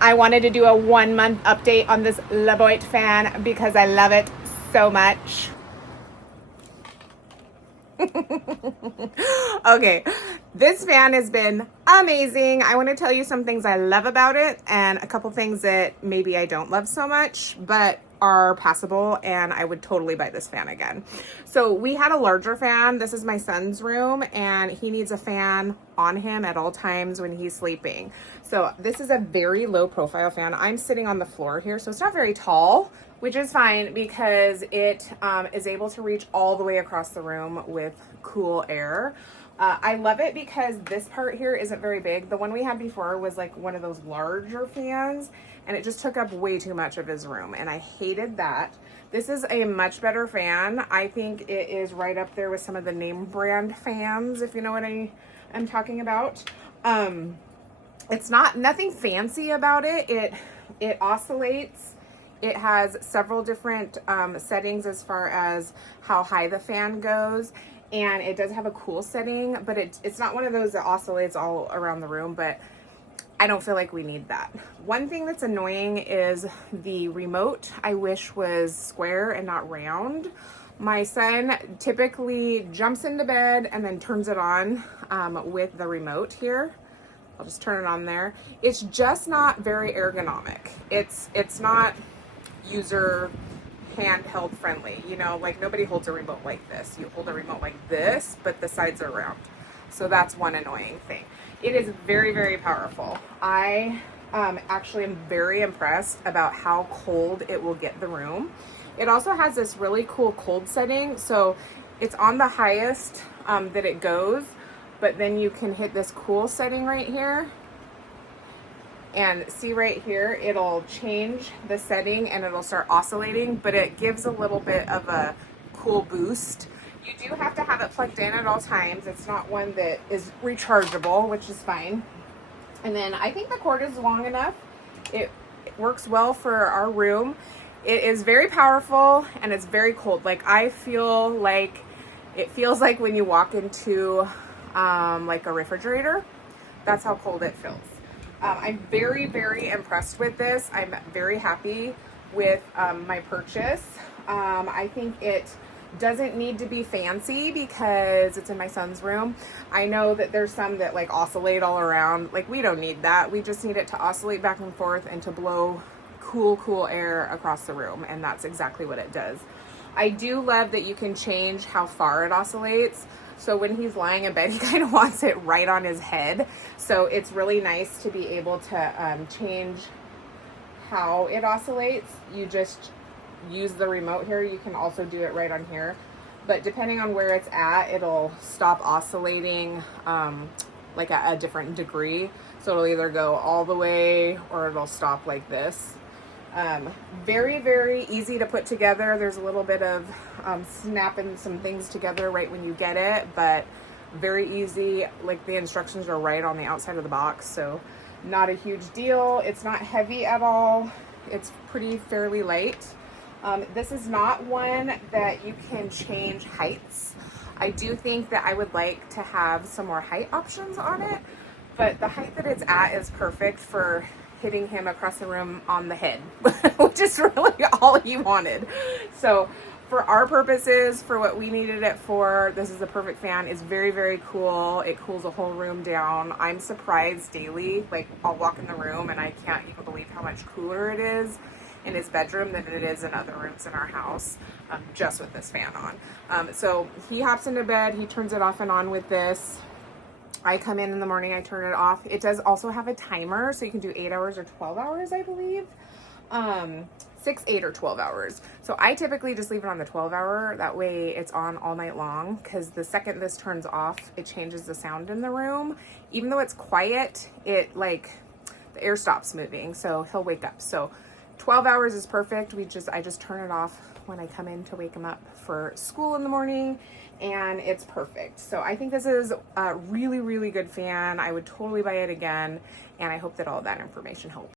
I wanted to do a 1 month update on this Levoit fan because I love it so much. Okay, this fan has been amazing. I want to tell you some things I love about it and a couple things that maybe I don't love so much, but are passable, and I would totally buy this fan again. So we had a larger fan. This is my son's room, and he needs a fan on him at all times when he's sleeping. So this is a very low profile fan. I'm sitting on the floor here, so it's not very tall, which is fine because it is able to reach all the way across the room with cool air. I love it because this part here isn't very big. The one we had before was like one of those larger fans, and it just took up way too much of his room, and I hated that. This is a much better fan. I think it is right up there with some of the name brand fans, if you know what I'm talking about. It's nothing fancy about it. It oscillates. It has several different settings as far as how high the fan goes, and it does have a cool setting, but it's not one of those that oscillates all around the room, but I don't feel like we need that. One thing that's annoying is the remote. I wish was square and not round. My son typically jumps into bed and then turns it on with the remote here. I'll just turn it on there. It's just not very ergonomic. It's not user handheld friendly. You know, like nobody holds a remote like this. You hold a remote like this, but the sides are round. So that's one annoying thing. It is very, very powerful. I actually am very impressed about how cold it will get the room. It also has this really cool cold setting. So it's on the highest that it goes, but then you can hit this cool setting right here. And see right here, it'll change the setting and it'll start oscillating, but it gives a little bit of a cool boost. You do have to have it plugged in at all times. It's not one that is rechargeable, which is fine. And then I think the cord is long enough. It works well for our room. It is very powerful and it's very cold. Like it feels like when you walk into like a refrigerator. That's how cold it feels. I'm very, very impressed with this. I'm very happy with my purchase. I think it doesn't need to be fancy because it's in my son's room. I know that there's some that like oscillate all around. Like we don't need that. We just need it to oscillate back and forth and to blow cool air across the room. And that's exactly what it does. I do love that you can change how far it oscillates. So when he's lying in bed, he kind of wants it right on his head. So it's really nice to be able to change how it oscillates. You just use the remote here. You can also do it right on here. But depending on where it's at, it'll stop oscillating like at a different degree. So it'll either go all the way or it'll stop like this. Very, very easy to put together. There's a little bit of snapping some things together right when you get it, but very easy. Like the instructions are right on the outside of the box, so not a huge deal. It's not heavy at all. It's fairly light. This is not one that you can change heights. I do think that I would like to have some more height options on it, but the height that it's at is perfect for hitting him across the room on the head, which is really all he wanted. So for our purposes, for what we needed it for, this is the perfect fan. It's very, very cool. It cools the whole room down. I'm surprised daily. Like I'll walk in the room and I can't even believe how much cooler it is in his bedroom than it is in other rooms in our house, just with this fan on. So he hops into bed, he turns it off and on with this. I come in the morning, I turn it off. It does also have a timer, so you can do 8 hours or 12 hours, I believe. 6, 8, or 12 hours. So I typically just leave it on the 12-hour. That way it's on all night long, because the second this turns off, it changes the sound in the room. Even though it's quiet, the air stops moving, so he'll wake up. So 12 hours is perfect. I just turn it off when I come in to wake him up for school in the morning, and it's perfect. So I think this is a really, really good fan. I would totally buy it again, and I hope that all that information helped.